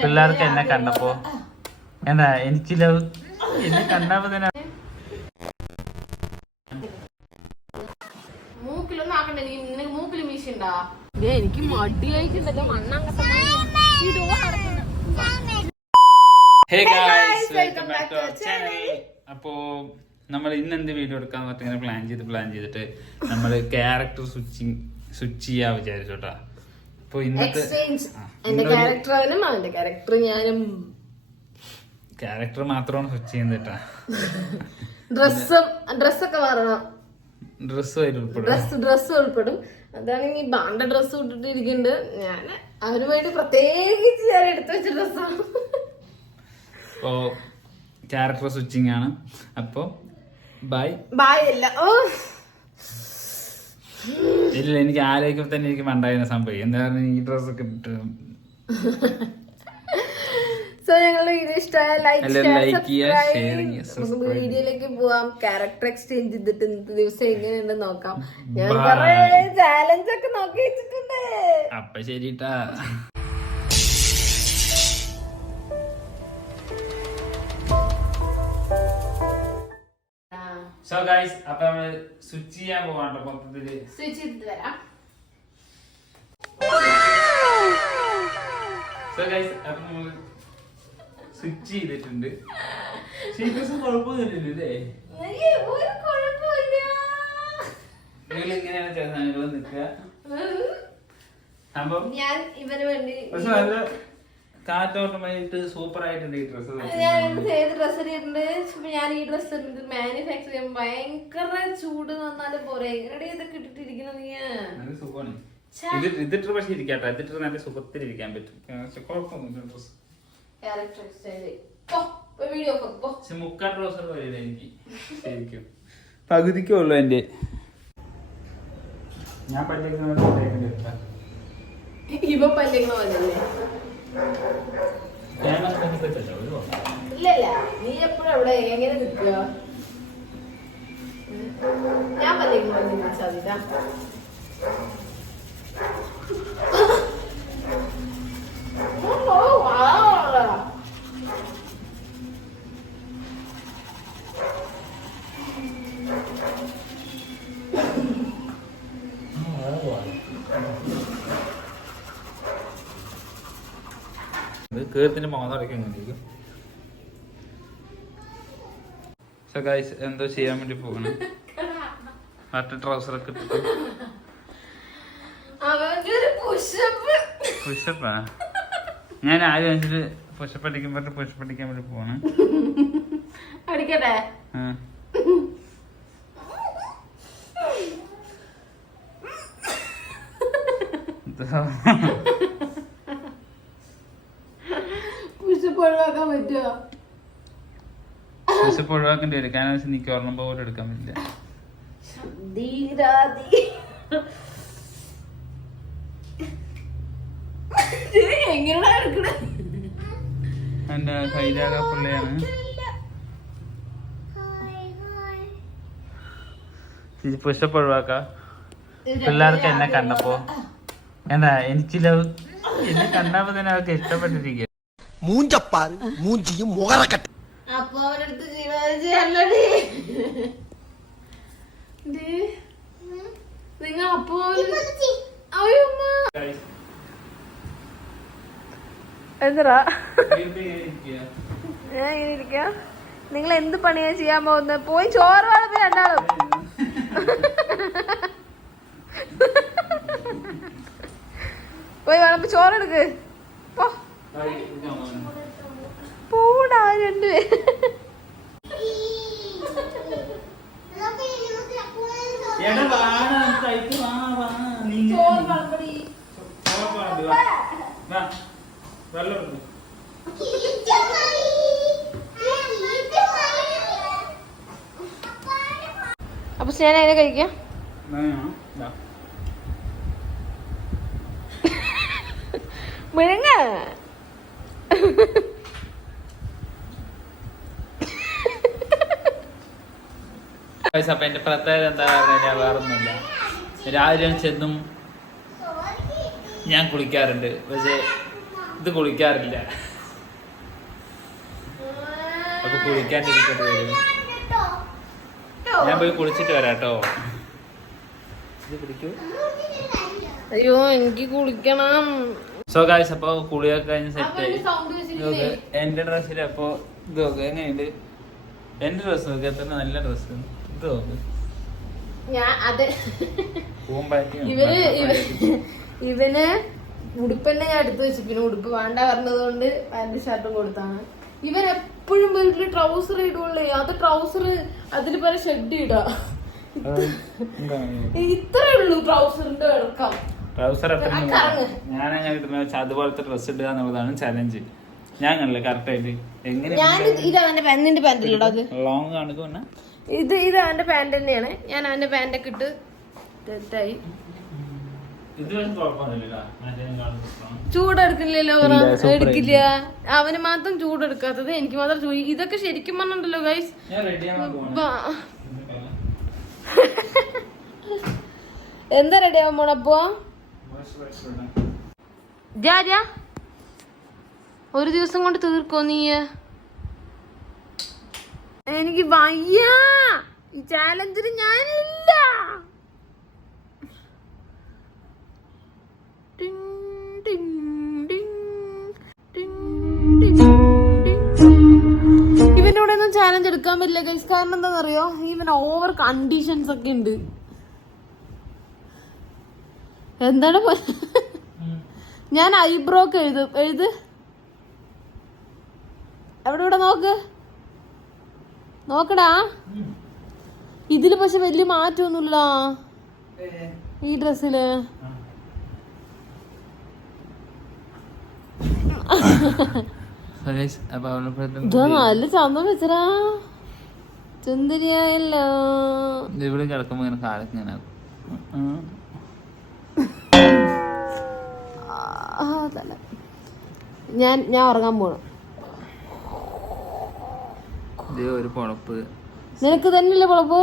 പിള്ളേർക്ക് എന്നെ കണ്ടപ്പോ എന്താ എനിക്ക് എന്നെ കണ്ടപ്പോ തന്നെ എനിക്ക് മടിയായിട്ടുണ്ടല്ലോ അപ്പോ നമ്മൾ ഇന്ന് എന്ത് വീഡിയോ എടുക്കാൻ പറ്റിങ്ങനെ പ്ലാൻ ചെയ്തിട്ട് നമ്മള് ക്യാരക്ടർ സ്വിച്ച് ചെയ്യാ വിചാരിച്ചോട്ടാ. അപ്പൊ ഇന്നത്തെ ക്യാരക്ടർ മാത്രമാണ് സ്വിച്ച് ചെയ്യുന്നേട്ടാ. ഡ്രസ്സൊക്കെ മാറണം. ഡ്രസ് ഉൾപ്പെടും. അതാണെങ്കിൽ ബാണ്ട ഡ്രസ്സ് ഇട്ടിട്ടിരിക്കുന്നുണ്ട്. ഞാൻ അതിനു വേണ്ടി പ്രത്യേകിച്ച് ഞാൻ എടുത്തു വെച്ച ഡ്രസ്സാണ്. അപ്പോ ക്യാരക്ടർ സ്വിച്ചിങ് ആണ്. അപ്പൊ ബൈ ഇല്ല ഇല്ല, എനിക്ക് ആലോചിക്കുമ്പോ തന്നെ എനിക്ക് മണ്ടായിരുന്ന സംഭവം എന്താ പറഞ്ഞ ഈ ഡ്രസ്സൊക്കെ ഇട്ട്. സോ ഞങ്ങളുടെ വീഡിയോ ഇഷ്ടമായ ലൈക്ക് ചെയ്യുക. വീഡിയോയിലേക്ക് പോവാം. ക്യാരക്ടർ എക്സ്ചേഞ്ച് ചെയ്തിട്ട് ഇന്നത്തെ ദിവസം എങ്ങനെയുണ്ട് നോക്കാം. ഞാൻ കുറെ ചാലഞ്ച് ഒക്കെ നോക്കി വെച്ചിട്ടുണ്ട്. അപ്പൊ ശരിട്ടാ. സോ ഗൈസ്, അപ്പൊ നമ്മള് സ്വിച്ച് ചെയ്യാൻ പോവാണ്ടോ മൊത്തത്തില്. സ്വിച്ച് ചെയ്തിട്ട് വരാം. സോ ഗൈസ്, അപ്പൊ നമ്മള് സ്വിച്ച് ചെയ്തിട്ടുണ്ട്. കുഴപ്പമൊന്നുമില്ലല്ലേ? നിങ്ങൾ എങ്ങനെയാണ് ചേർന്നാലുകൾ നിൽക്കുക സംഭവം. ഞാൻ ഇവന് വേണ്ടി നല്ല കാറ്റോട്ടമായിട്ട് സൂപ്പർ ആയിട്ടുണ്ട് ഈ ഡ്രസ്സ്. ഏത് ഡ്രസ്സ് ഇട്ടിട്ടുണ്ട്? ഞാൻ ഈ ഡ്രസ്സ് മാനുഫാക്ചർ ചെയ്യുമ്പോൾ ഭയങ്കര ചൂട് വന്നാലും പോരെ. എങ്ങനെയാണ് ഇതൊക്കെ ഇട്ടിട്ടിരിക്കുന്നത്? നല്ല സുഖമാണ് ഇതിട്ട്. പക്ഷെ ഇരിക്കാട്ടോ, ഇതിട്ട് നല്ല സുഖത്തിലിരിക്കാൻ പറ്റും. കുഴപ്പമൊന്നുമില്ല ഡ്രസ്സ്. മുക്കാൽ ട്രൗസർ വരില്ല എനിക്ക് ശരിക്കും. പകുതിക്കേ ഉള്ളു എന്റെ. ഞാൻ ഇപ്പൊ പല്ലിങ്ങനെ വന്നല്ലേ? ഇല്ലല്ല, നീ എപ്പോഴും അവിടെ എങ്ങനെ നിൽക്കുക? ഞാൻ പല്ലിങ്ങനെ വന്ന് വിളിച്ചാൽ കേരളത്തിന്റെ മോന്നടക്കം എങ്ങനെയിരിക്കും. സോ ഗൈസ്, എന്തോ ചെയ്യാൻ വേണ്ടി പോകണം. മറ്റേ ട്രൗസറൊക്കെ ഇട്ടിട്ട് പുഷപ്പാ. ഞാൻ ആദ്യം വെച്ചിട്ട് പുഷപ്പ് അടിക്കാൻ വേണ്ടി പോവാണ്. അടിക്കട്ടെ? ഒഴിവാക്കാൻ പറ്റുമോ? പുഷപ്പ് ഒഴിവാക്കേണ്ടി വരും. കാരണം എനിക്ക് ഓർമ്മ പോലും എടുക്കാൻ പറ്റില്ല. എന്റെ കൈലാക പിള്ളയാണ്. പുഷപ്പ് ഒഴിവാക്ക. പിള്ളേർക്ക് എന്നെ കണ്ടപ്പോ എന്താ എനിക്ക് എന്നെ കണ്ടപ്പോ തന്നെ അവർക്ക് ഇഷ്ടപ്പെട്ടിരിക്കുക. മൂഞ്ചപ്പാറ് മൂഞ്ചിയും മുഖറക്കട്ടെ. അപ്പൊ അവരടുത്ത് ജീവനടി നിങ്ങൾ അപ്പോ എന്താ ഞാൻ ഇങ്ങനെ ഇരിക്ക. നിങ്ങൾ എന്ത് പണിയാ ചെയ്യാൻ പോകുന്നത്? പോയി ചോറ് വളർത്തി രണ്ടാളും. പോയി വളർത്തി ചോറെടുക്ക്. പോടാ രണ്ടുപേര്. അപ്പൊ ഞാൻ അതിനെ കഴിക്കാം. മുഴങ്ങ അപ്പൊ എന്റെ പ്രത്യേകത എന്താ പറഞ്ഞാൽ വേറൊന്നുമില്ല. രാവിലെ ചെന്നും ഞാൻ കുളിക്കാറുണ്ട്. പക്ഷെ ഇത് കുളിക്കാറില്ല. അപ്പൊ കുളിക്കാണ്ടിരിക്കേണ്ടി വരും. ഞാൻ പോയി കുളിച്ചിട്ട് വരാട്ടോ. ഇത് പിടിക്കൂ. അയ്യോ എനിക്ക് കുളിക്കണം. സോ ഗായ്സ്, അപ്പൊ കുളിയൊക്കെ കഴിഞ്ഞ് സെറ്റായി. എന്റെ ഡ്രസ്സിൽ അപ്പൊ ഇത് നോക്ക് എങ്ങനെയുണ്ട്. എന്റെ ഡ്രസ്സ് നോക്ക്, എത്ര നല്ല ഡ്രസ്സ്. ഇത് നോക്ക്, ഇവന് ഉടുപ്പന്നെ ഞാൻ എടുത്തു വെച്ചു. പിന്നെ ഉടുപ്പ് വേണ്ട പറഞ്ഞതുകൊണ്ട് പാന്റ് ഷർട്ടും കൊടുത്താണ്. ഇവൻ എപ്പോഴും വീട്ടില് ട്രൗസർ ഇടുള്ളേ. അത് ട്രൗസർ അതിൽ പല ഷെഡ് ഇടാ. ഇത്രേ ഉള്ളൂ ട്രൗസറിന്റെ ഇറക്കം. ട്രൗസർ ഞാൻ അങ്ങനെ ഇടുന്ന വെച്ചാൽ അതുപോലത്തെ ഡ്രസ് ഇടുക എന്നുള്ളതാണ് ചലഞ്ച്. ഞാൻ കണ്ടില്ല കറക്റ്റ് ആയിട്ട് എങ്ങനെ. ഇത് അവന്റെ പാന്റിന്റെ പാന്റിലൂടെ അത് ലോങ് കാണിക്കുന്ന ഇത് അവന്റെ പാന്റ് തന്നെയാണ്. ഞാൻ അവന്റെ പാന്റൊക്കെ ഇട്ട് തെറ്റായി. ചൂടെടുക്കില്ലല്ലോ, എടുക്കില്ല. അവന് മാത്രം ചൂടെടുക്കാത്തത്, എനിക്ക് മാത്രം ചൂട്. ഇതൊക്കെ ശരിക്കും പറഞ്ഞിട്ടുണ്ടല്ലോ ഗൈസ്. എന്താ റെഡി ആവാൻ പോണപ്പോ? ഒരു ദിവസം കൊണ്ട് തീർക്കോ നീ? എനിക്ക് വയ്യ, ഈ ചാലഞ്ചിന് ഞാനില്ല. ഇവനോട് ഒന്നും ചാലഞ്ച് എടുക്കാൻ പറ്റില്ല ഗൈസ്. കാരണം എന്താണെന്നറിയോ, ഇവൻ ഓവർ കണ്ടീഷൻസ് ഒക്കെ ഉണ്ട്. എന്താണ് ഞാൻ ഐബ്രോ ഒക്കെ എഴുത് എവിടെ നോക്കടാ. ഇതില് പക്ഷെ വലിയ മാറ്റമൊന്നുമില്ല ഈ ഡ്രസ്സില്. നല്ല ചന്തം വെച്ചരാ, ചുന്ദരിയായല്ലോ. ഇവിടെ കിടക്കുമ്പോ ഇങ്ങനെ കാലൊക്കെ ഞാൻ ഉറങ്ങാൻ പോണം. ഒരു പൊളപ്പ് നിനക്ക് തന്നെയല്ലേ പൊളപ്പ്?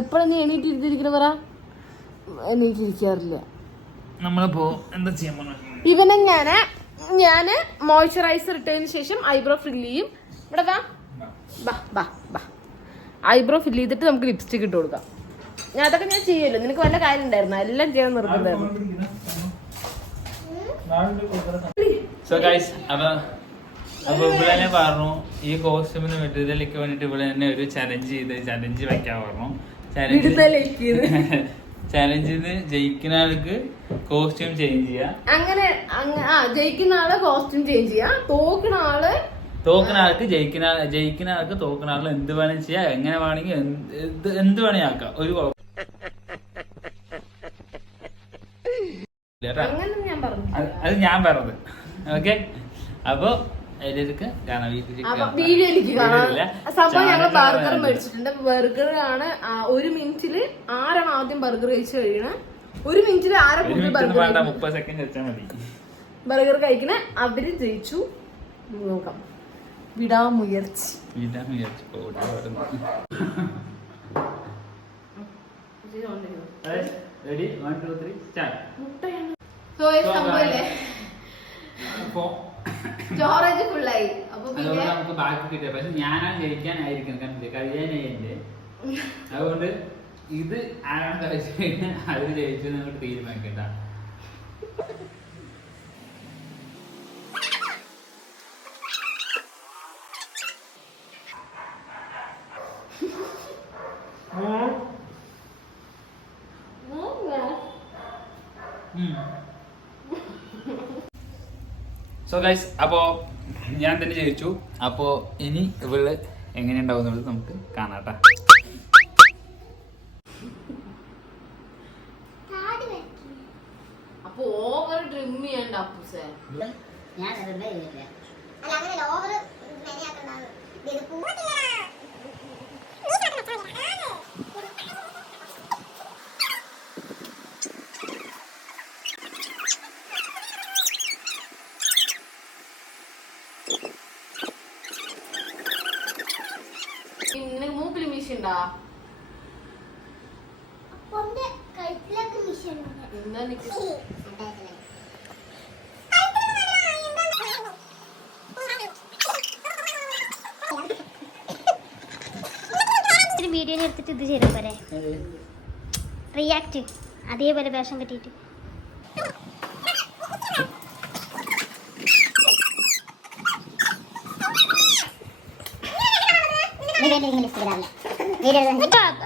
എപ്പോഴും നീ എണീറ്റിരിക്കുന്ന പറ. എണീറ്റിരിക്കാറില്ല. നമ്മളിപ്പോ എന്താ ചെയ്യാൻ? ഇവനെ ഞാന് മോയ്സ്ചറൈസർ ഇട്ടതിന് ശേഷം ഐബ്രോ ഫില്ല് ചെയ്യും. ഇവിടെ വാ ഐബ്രോ ഫില്ല് ചെയ്തിട്ട് നമുക്ക് ലിപ്സ്റ്റിക് ഇട്ട് കൊടുക്കാം. അതൊക്കെ ഞാൻ ചെയ്യല്ലോ. നിനക്ക് വല്ല കാര്യം ഉണ്ടായിരുന്നു? എല്ലാം ചെയ്യാൻ നിർബന്ധമായിരുന്നു. സോ ഗൈസ്, അപ്പൊ ഇവിടെ തന്നെ പറഞ്ഞു ഈ കോസ്റ്റ്യൂമിന് മെറ്റീരിയലിക്ക് വേണ്ടിട്ട് ഇവിടെ തന്നെ ഒരു ചലഞ്ച് വെക്കാൻ പറഞ്ഞു. ചലഞ്ചിന് ജയിക്കുന്ന ആൾക്ക് കോസ്റ്റ്യൂം ചേഞ്ച് ചെയ്യാം. അങ്ങനെ ജയിക്കുന്ന ആള് കോസ്റ്റ്യൂം ചേഞ്ച് ചെയ്യാം. തോക്കുന്ന ആൾക്ക് ജയിക്കുന്ന ആൾക്ക് തോക്കുന്ന ആൾ എന്ത് വേണം ചെയ്യാം. എങ്ങനെ വേണമെങ്കിൽ എന്ത് വേണമെങ്കിൽ ആക്കാം. ഒരു അത് ഞാൻ പറഞ്ഞത്. ഓക്കെ, അപ്പൊ സംഭവം ഞങ്ങൾ ബർഗർ മേടിച്ചിട്ടുണ്ട്. ബർഗർ ആണ് 1 മിനിറ്റില് ആരാണ് ആദ്യം ബർഗർ കഴിച്ചു കഴിയണ, 1 മിനിറ്റില് ആരെ ബർഗർ കഴിക്കണ അവര് ജയിച്ചു. നോക്കാം. വിടാമുയർച്ചി. സ്റ്റോറേജ് ഫുള്ളായി. അപ്പൊ നമുക്ക് ബാക്കി കിട്ടിയ, പക്ഷെ ഞാനാണ് ജയിക്കാനായിരിക്കും. കഴിയാനായി. അതുകൊണ്ട് ഇത് ആരാണ് കഴിച്ചു കഴിഞ്ഞാൽ അത് ജയിച്ചു നമുക്ക് തീരുമാനിക്കണ്ട. സോ ഗൈസ്, അപ്പോ ഞാൻ തന്നെ ജയിച്ചു. അപ്പോ ഇനി ഇവള് എങ്ങനെ ഉണ്ടാവുന്നുള്ളത് നമുക്ക് കാണാട്ടാ. അപ്പൊ ഓവർ ഡ്രിം ചെയ്യണ്ട അപ്പൂസേ. മൂക്കില് മീശുണ്ടാ? എന്താ ഇത് ചെയ്താൽ പോരെ റിയാക്ട് അതേപോലെ വേഷം കെട്ടിയിട്ട്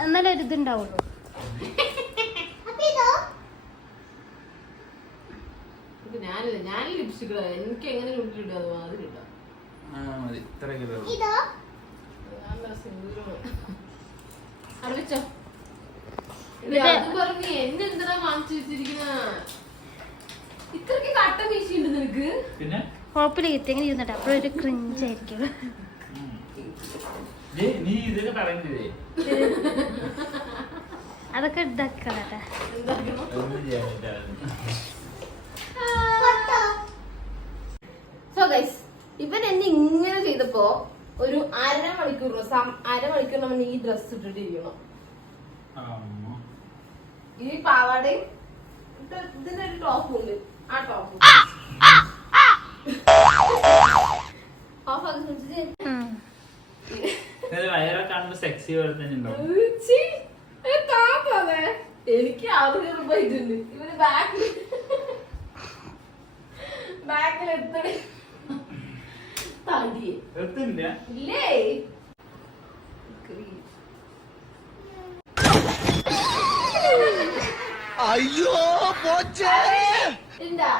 എന്നാലേ ഒരു ഇതുണ്ടാവുള്ളൂ. ഞാൻ ലിപ്സ്റ്റിക് എനിക്ക് എങ്ങനെ ലിപ്സ്റ്റിക് ഇടുക അത് കിട്ടാം. എന്നെന്തിനാ വാങ്ങിച്ചു വെച്ചിരിക്കുന്ന ഇത്രക്ക് കട്ട വീശിണ്ട് നിനക്ക്? പിന്നെ കുഴപ്പമില്ല കിട്ടി എങ്ങനെ ഇരുന്നിട്ട് അപ്പോഴൊരു ക്രിഞ്ച് ആയിരിക്കും. നീ ഇതൊക്കെ പറയുന്നില്ലേ? അതൊക്കെ ഇതാക്കട്ടെ. സോ ഗൈസ് ഇവൻ എന്നെ ഇങ്ങനെ ചെയ്തപ്പോ ഒരു അരമണിക്കൂർ നമ്മൾ ഈ ഡ്രസ് ഇട്ടിട്ടിരിക്കണം. ഈ പാവാടയും ഇതിനൊരു ടോപ്പും ഉണ്ട്. ആ ടോപ്പ് വയറൊക്കെ കാണുമ്പോ സെക്സി പോലെ തന്നെ ഉണ്ടാവും. എനിക്ക് 600 രൂപ ഇട്ടുണ്ട്. ഇവര് ബാക്കിൽ എത്തണേ തടിയേ എത്തില്ല. ഇല്ലേ അയ്യോ പോച്ചേ ഉണ്ടാ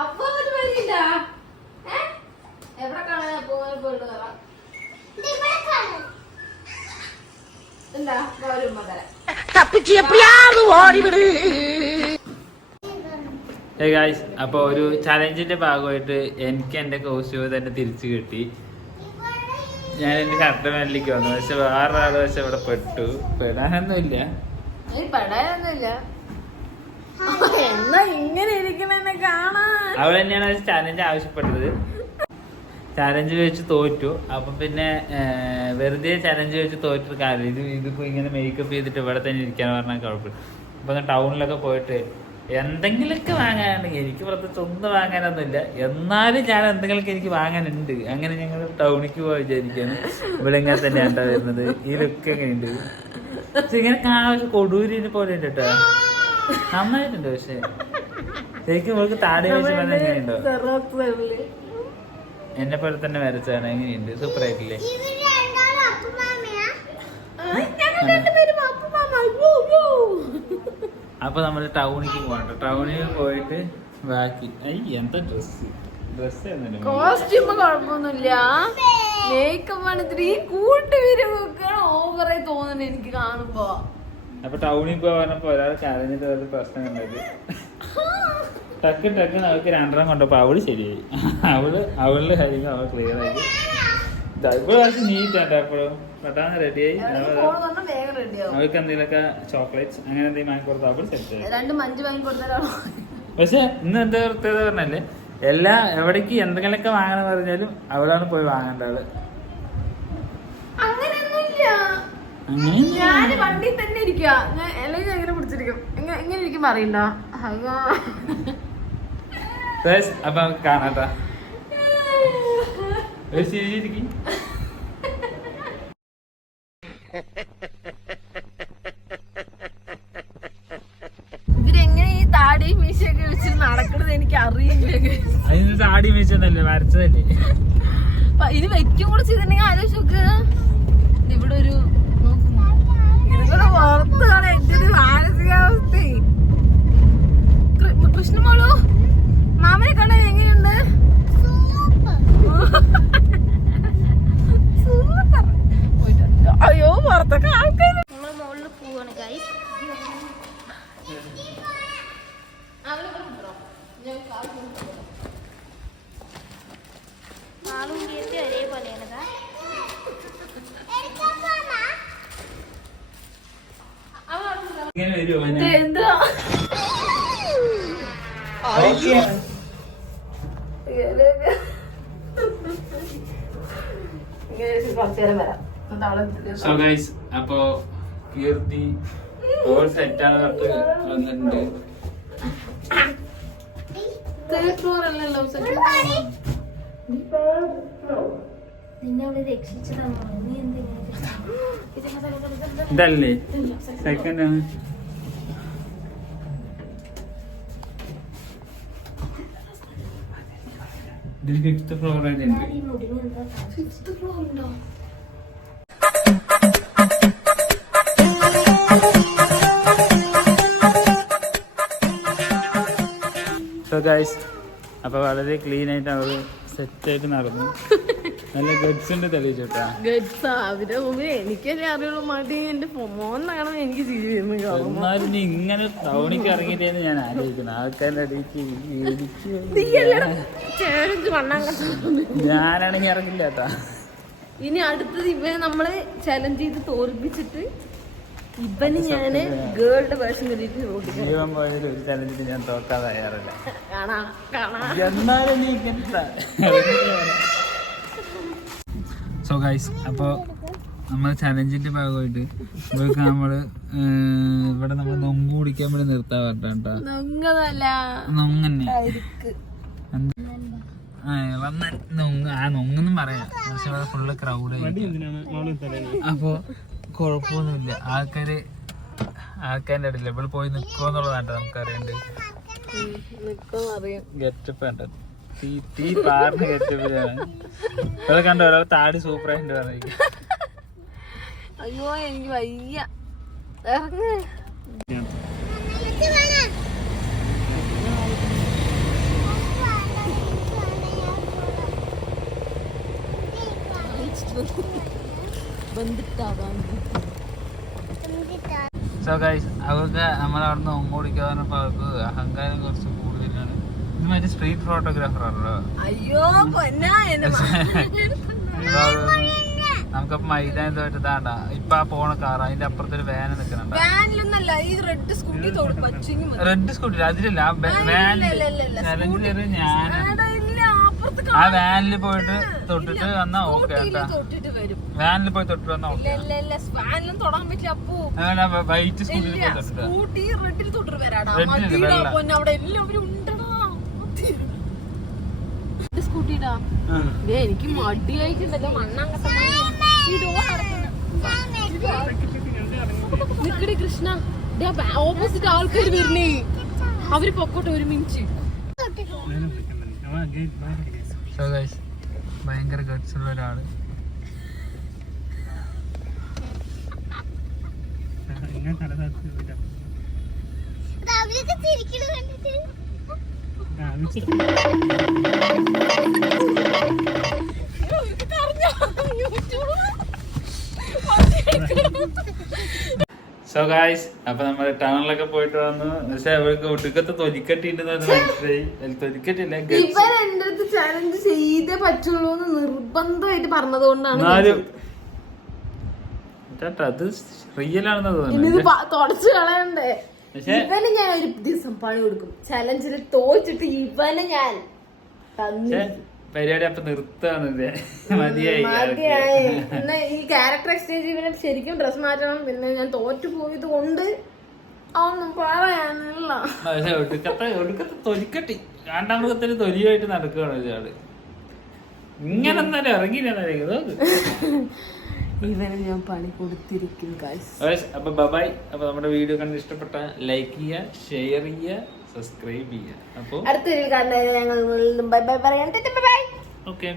അപ്പൊ ഒരു വഴിണ്ടാ എവിടെ കാണാൻ അപ്പൊ പോയിട്ട് തരാം. എന്താ ഗൗരവ തരാം. അപ്പൊ ഒരു ചലഞ്ചിന്റെ ഭാഗമായിട്ട് എനിക്ക് എന്റെ കോസ്റ്റ്യൂം തന്നെ തിരിച്ചു കിട്ടി. ഞാൻ എന്റെ ഷർട്ട് മേലിലേക്ക് വന്നു. പക്ഷെ വേറൊരാള് പക്ഷെ ഇവിടെ പെടാനൊന്നുമില്ല. പെടാനൊന്നുമില്ല. എന്നാ ഇങ്ങനെ ഇരിക്കണെന്നെ കാണാൻ. അവൾ തന്നെയാണ് ചാലഞ്ച് ആവശ്യപ്പെട്ടത്. ചാലഞ്ച് വെച്ച് തോറ്റു. അപ്പൊ പിന്നെ വെറുതെ ചാലഞ്ച് വെച്ച് തോറ്റൊരു കാര്യം. ഇതിപ്പോ ഇങ്ങനെ മേക്കപ്പ് ചെയ്തിട്ട് ഇവിടെ തന്നെ ഇരിക്കാൻ പറഞ്ഞാൽ കുഴപ്പമില്ല. അപ്പൊ ടൗണിലൊക്കെ പോയിട്ട് എന്തെങ്കിലുമൊക്കെ വാങ്ങാനുണ്ടെങ്കിൽ എനിക്ക് പ്രത്യേകിച്ച് ഒന്നും വാങ്ങാനൊന്നുമില്ല. എന്നാലും ഞാൻ എന്തെങ്കിലുമൊക്കെ എനിക്ക് വാങ്ങാനുണ്ട്. അങ്ങനെ ഞങ്ങൾ ടൗണിലേക്ക് പോയി വിചാരിക്കാണ്. ഇവിടെ ഇങ്ങനെ തന്നെയാണ് വരുന്നത്. ഈ ലുക്ക് എങ്ങനെയുണ്ട്? പക്ഷെ ഇങ്ങനെ കാണാൻ പക്ഷെ കൊടൂരിനെ പോലെ ഉണ്ട് കേട്ടോ. നന്നായിട്ടുണ്ട്. പക്ഷെ ശരിക്കും ഇവൾക്ക് താടി വെച്ച് പറഞ്ഞാൽ എങ്ങനെയുണ്ടോ? എന്നെ പോലെ തന്നെ വരച്ചാണ്. എങ്ങനെയുണ്ട്? സൂപ്പർ ആയിട്ടില്ലേ? അപ്പൊ നമ്മള് ടൗണിലേക്ക് പോകണ്ട. ടൗണിൽ പോയിട്ട് ബാക്കി എന്താ ഡ്രസ് കോസ്റ്റ്യൂം കുഴപ്പമൊന്നുമില്ല. മേക്കപ്പാണ് ഇത്തിരി കൂട്ടുവീരൊക്കെയാണ് ഓവറായി തോന്നുന്നു എനിക്ക് കാണുമ്പോ. അപ്പൊ ടൗണിൽ പോകാനപ്പോ ഒരാൾ കരഞ്ഞിട്ട് ഒരു പ്രശ്നം ഉണ്ടാക്കി. ടക്ക് നമുക്ക് രണ്ടെണ്ണം കൊണ്ടപ്പോ അവള് ശരിയായി. അവളുടെ കാര്യം അവൾ ക്ലിയർ ആയി. ഇപ്പോഴും നീറ്റാട്ടോ. എപ്പോഴും പെട്ടെന്ന് റെഡിയായി. അവൾക്ക് എന്തെങ്കിലുമൊക്കെ ചോക്ലേറ്റ്സ് അങ്ങനെ എന്തെങ്കിലും വാങ്ങിക്കൊടുത്താൽ അവൾ സെറ്റ് ആയി. 2 മഞ്ച് വാങ്ങിക്കൊടുത്താലോ. പക്ഷെ ഇന്ന് എന്താ പ്രത്യേകത പറഞ്ഞാല് എവിടേക്ക് എന്തെങ്കിലുമൊക്കെ വാങ്ങാൻ പറഞ്ഞാലും അവളാണ് പോയി വാങ്ങേണ്ട ആള്. ഞാൻ വണ്ടി തന്നെ ഇരിക്കുക. ഞാൻ അല്ലെങ്കിൽ എങ്ങനെ പിടിച്ചിരിക്കും. എങ്ങനെ ഇരിക്കും അറിയണ്ട. അപ്പൊ കാണാട്ടാ ഒരു ശരിക്കും. ഇവരെങ്ങനെ ഈ താടിയും മീശയൊക്കെ വെച്ചിട്ട് നടക്കണത് എനിക്ക് അറിയില്ല. അതിന് താടി മീശന്നല്ലേ വരച്ചതല്ലേ. ഇനി വെക്കും കൂടെ ചെയ്തിട്ടുണ്ടെങ്കിൽ ആലോചിച്ച് നോക്ക്. ഇവിടെ ഒരു ഇതുകൂടെ പുറത്ത് കാണാൻ എന്റെ ഒരു മാനസികാവസ്ഥ. കൃഷ്ണമോളു മാമനെ കാണാൻ എങ്ങനെയുണ്ട്? അയ്യോ പുറത്തൊക്കെ ആൾക്കാർ. നമ്മള് മുകളിൽ പോവാണ് ഗൈസ്. ആളും വീട്ടിൽ ഒരേപോലെയാണ്. ഇങ്ങനെ വരുമോ? എന്താ കുറച്ചേരം വരാം. അപ്പൊ കീർത്തി ഓൾ സെറ്റാണ് വന്നിട്ടുണ്ട്. നിന്നെ അവള് രക്ഷിച്ചതാണോ നീ എന്തിനാ ഇതല്ലേ സെക്കൻഡ് ആണ്. ഇതിൽ 5th ഫ്ലോർ ആയിട്ടുണ്ട്. ഈ മുടിന് എന്താ സോ ഗൈസ് അപ്പൊ വളരെ ക്ലീൻ ആയിട്ട് അവര് സെറ്റ് ആയിട്ട് നടന്നു. നല്ല ഗഡ്സ് ഉണ്ട് തെളിയിച്ചോട്ടാ. ഗഡ്സാ അവരുടെ മുമ്പിൽ എനിക്കല്ലേ അറിയുള്ളൂ. മടി എന്റെ മോൻ കാണാൻ എനിക്ക് ചെയ്യുന്നു. എന്നാലും നീ ഇങ്ങനെ ടൗണിക്ക് ഇറങ്ങിയിട്ടേന്ന് ഞാൻ ആലോചിക്കുന്നു. ആൾക്കാരുടെ ഇടയ്ക്ക് ചാലഞ്ച് വണ്ണം ഞാനാണെങ്കിൽ ഇറങ്ങില്ല കേട്ടാ. ഇനി അടുത്തത് ഇവനെ നമ്മള് ചലഞ്ച് ചെയ്ത് തോൽപ്പിച്ചിട്ട് ഇവന് ഞാന് ഗേളുടെ വേഷം കണ്ടിട്ട് ഓടിക്കാം. ജീവൻ പോയാലും ഒരു ചലഞ്ചിന് ഞാൻ തോക്കാൻ തയ്യാറില്ല. കാണാ കാണാ. എന്നാലും നീ ഇങ്ങനത്തെ സോ ഗൈസ് അപ്പോൾ നമ്മൾ ചലഞ്ചിന്റെ ഭാഗമായിട്ട് ഇവർക്ക് നമ്മള് ഇവിടെ നമ്മൾ നൊങ്ക് കുടിക്കാൻ വേണ്ടി നിർത്താൻ പറഞ്ഞിട്ടാ. നൊങ്ങന്നെ വന്ന നൊങ്ങ് ആ നൊങ്ങെന്നും പറയാം. പക്ഷെ അവിടെ ഫുള്ള് ക്രൗഡ് അപ്പൊ കുഴപ്പമൊന്നുമില്ല. ആൾക്കാരുടെ ഇടയില്ല ഇവിടെ പോയി നിക്കുവെന്നുള്ളതാണ് നമുക്കറിയണ്ട്. ഗെറ്റപ്പ് വേണ്ടത് തീ പാറിന് ഗെറ്റപ്പിലാണ്. ഇവിടെ കണ്ടോ ഒരാൾ താടി സൂപ്പറായിട്ട് പറഞ്ഞു. അയ്യോ എനിക്ക് വയ്യ ഇറങ്ങ്. സോ ഗൈസ് അവർക്ക് നമ്മളവിടുന്ന് ഓടിക്കാൻ പറഞ്ഞപ്പോ അവർക്ക് അഹങ്കാരം കുറച്ച് കൂടുതലാണ്. ഇത് മറ്റേ സ്ട്രീറ്റ് ഫോട്ടോഗ്രാഫർ ആണല്ലോ. അയ്യോ നമുക്കപ്പോ മൈതാനത്തായിട്ട് ഇതാണ്ട ഇപ്പൊ ആ പോണ കാർ അതിന്റെ അപ്പുറത്തൊരു വാന് നിൽക്കുന്നുണ്ട്. റെഡ് സ്കൂട്ടി അതിലല്ല വാനില് ഞാൻ ആ വാനിൽ പോയിട്ട് തൊട്ടിട്ട് വന്നാ ഓക്കെ കേട്ടാ. വാനിൽ പോയി തൊട്ടിട്ട് വന്നാ ഓക്കെ. വൈറ്റ് സ്കൂട്ടിയിൽ പോയി തൊട്ടിട്ട് സ്കൂട്ടിടാ എനിക്ക് മടിയായിട്ടുണ്ടല്ലോ. നിക്കടി കൃഷ്ണ ഓപ്പോസിറ്റ് ആൾക്കാർ വരുന്നേ. അവര് പൊക്കോട്ടെ ഒരു മിനിറ്റ്. ഭയങ്കര ഗട്സ് ഉള്ള ഒരാള്. സോ ഗായ്സ് അപ്പൊ നമ്മള് ടൗണിലൊക്കെ പോയിട്ട് വന്നു. പക്ഷെ അവർക്ക് ഒടുക്കത്തെ തൊലിക്കട്ടിണ്ടെന്ന് മനസ്സിലായി. തൊലിക്കട്ടില്ല ഇവൻ എന്റെ അടുത്ത് ചാലഞ്ച് ചെയ്തേ പറ്റുള്ളൂ എന്ന് നിർബന്ധമായിട്ട് പറഞ്ഞതുകൊണ്ടാണ്. എന്നാലും അത് റിയൽ ആണെന്ന് തോന്നുന്നു. തുടച്ചു കളയണ്ടേ. ഇവന് ഞാൻ ഒരു ദിവസം പണി കൊടുക്കും. ചലഞ്ചിൽ തോറ്റിട്ട് ഇവന് ഞാൻ പരിപാടി അപ്പൊ നിർത്താണില്ലേ. മതിയായി. ഈ ക്യാരക്ടർ എക്സ്ചേഞ്ച് ഇവനെ ശരിക്കും ഡ്രസ് മാറ്റണം. പിന്നെ ഞാൻ തോറ്റു പോയത് കൊണ്ട് അതൊന്നും പറയാനില്ല. പക്ഷെ ഒടുക്കത്തെ തൊലിക്കട്ടി രണ്ടാം മൃഗത്തിന് തൊലിയായിട്ട് നടക്കുകയാണ് ഇയാള്. ഇങ്ങനെ എന്നാലും ഇറങ്ങിയില്ല. ഇവന് ഞാൻ പണി കൊടുത്തിരിക്കും. അപ്പൊ ബൈ. അപ്പൊ നമ്മുടെ വീഡിയോ കണ്ട് ഇഷ്ടപ്പെട്ട ലൈക്ക് ചെയ്യുക, ഷെയർ ചെയ്യുക, സബ്സ്ക്രൈബ് ചെയ്യുക. അപ്പൊ അടുത്തൊരു കാരണം ഞങ്ങൾ ബൈ ബൈ പറയാൻ. ഓക്കെ.